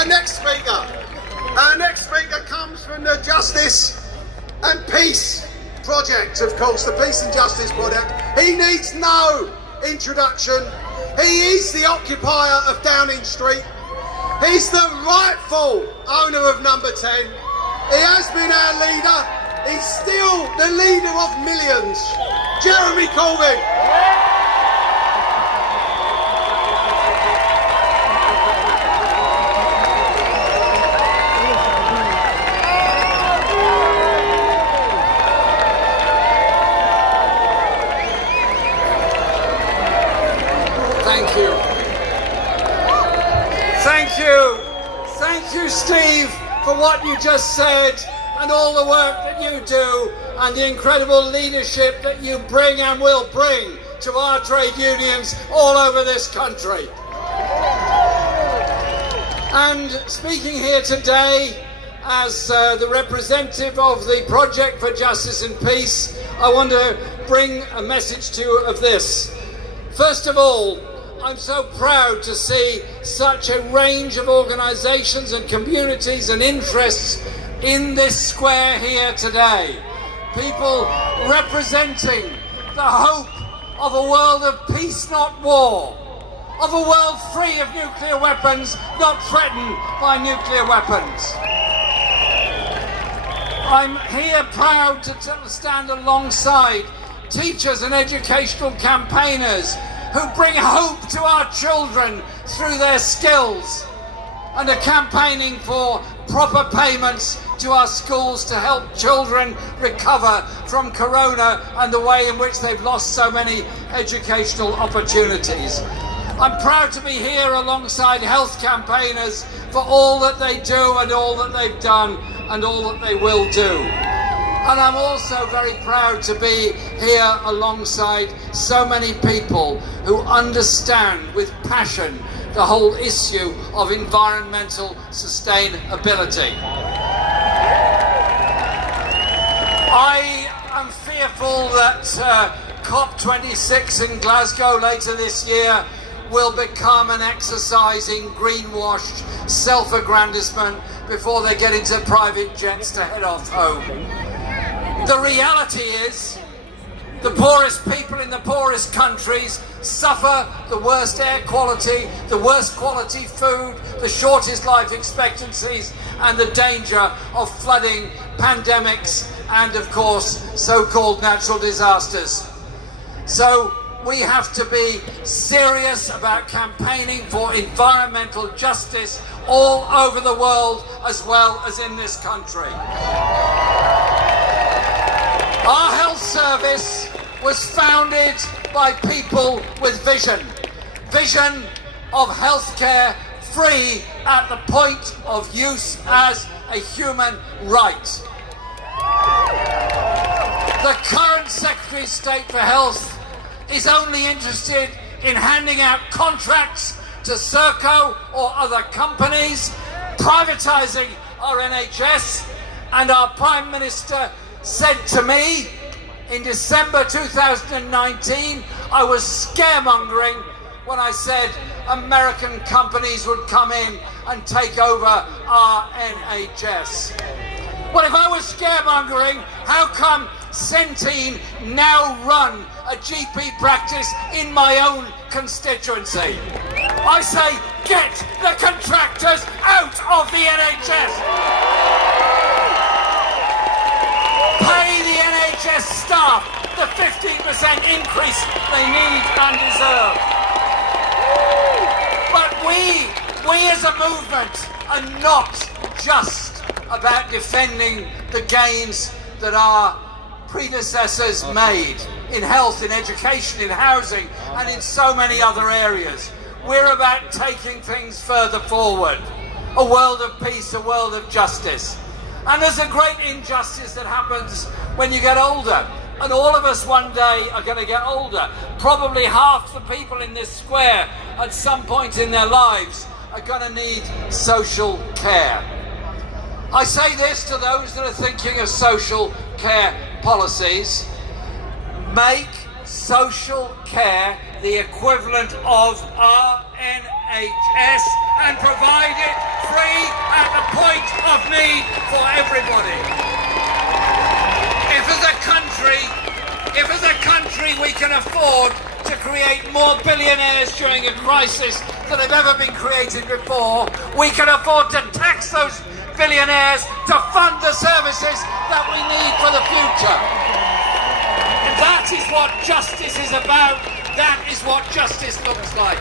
Our next speaker comes from the Justice and Peace Project, of course, the Peace and Justice Project. He needs no introduction. He is the occupier of Downing Street. He's the rightful owner of Number 10. He has been our leader. He's still the leader of millions. Jeremy Corbyn. Thank you, Steve, for what you just said and all the work that you do and the incredible leadership that you bring and will bring to our trade unions all over this country. And speaking here today as the representative of the Project for Justice and Peace, I want to bring a message to you of this. First of all, I'm so proud to see such a range of organisations and communities and interests in this square here today. People representing the hope of a world of peace, not war, of a world free of nuclear weapons, not threatened by nuclear weapons. I'm here proud to stand alongside teachers and educational campaigners who bring hope to our children through their skills and are campaigning for proper payments to our schools to help children recover from corona and the way in which they've lost so many educational opportunities. I'm proud to be here alongside health campaigners for all that they do and all that they've done and all that they will do. And I'm also very proud to be here alongside so many people who understand with passion the whole issue of environmental sustainability. I am fearful that COP26 in Glasgow later this year will become an exercise in greenwashed self-aggrandizement before they get into private jets to head off home. The reality is, the poorest people in the poorest countries suffer the worst air quality, the worst quality food, the shortest life expectancies, and the danger of flooding, pandemics, and of course, so-called natural disasters. So we have to be serious about campaigning for environmental justice all over the world, as well as in this country. Our health service was founded by people with vision of healthcare free at the point of use as a human right. The current Secretary of State for Health is only interested in handing out contracts to Serco or other companies, privatising our NHS, and our Prime Minister said to me in December 2019, I was scaremongering when I said American companies would come in and take over our NHS. Well, if I was scaremongering, how come Centene now run a GP practice in my own constituency? I say, get the contractors out of the NHS! Pay the NHS staff the 15% increase they need and deserve. But we as a movement are not just about defending the gains that our predecessors made in health, in education, in housing, and in so many other areas. We're about taking things further forward. A world of peace, a world of justice. And there's a great injustice that happens when you get older. And all of us one day are going to get older. Probably half the people in this square at some point in their lives are going to need social care. I say this to those that are thinking of social care policies. Make social care, the equivalent of NHS, and provide it free at the point of need for everybody. If as a country we can afford to create more billionaires during a crisis than have ever been created before, we can afford to tax those billionaires to fund the services that we need for the future. That is what justice is about. That is what justice looks like.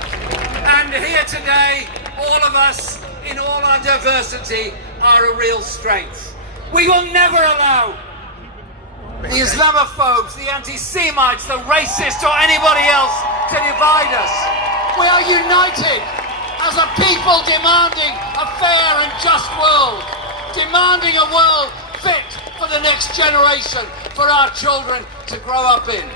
And here today, all of us, in all our diversity, are a real strength. We will never allow the Islamophobes, the anti-Semites, the racists, or anybody else to divide us. We are united as a people demanding a fair and just world, demanding a world fit for the next generation, for our children to grow up in.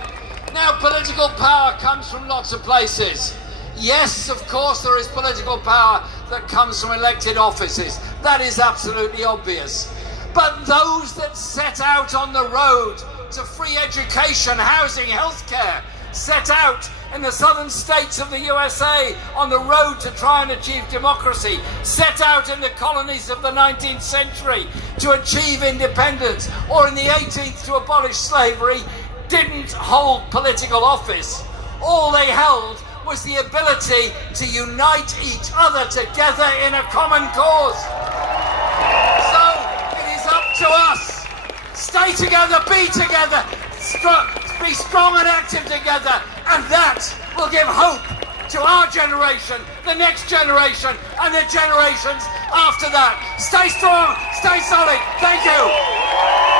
Now, political power comes from lots of places. Yes, of course, there is political power that comes from elected offices. That is absolutely obvious. But those that set out on the road to free education, housing, healthcare, set out in the southern states of the USA on the road to try and achieve democracy, set out in the colonies of the 19th century to achieve independence, or in the 18th to abolish slavery, didn't hold political office. All they held was the ability to unite each other together in a common cause. So it is up to us. Stay together, be together, be strong and active together, and that will give hope to our generation, the next generation, and the generations after that. Stay strong, stay solid. Thank you.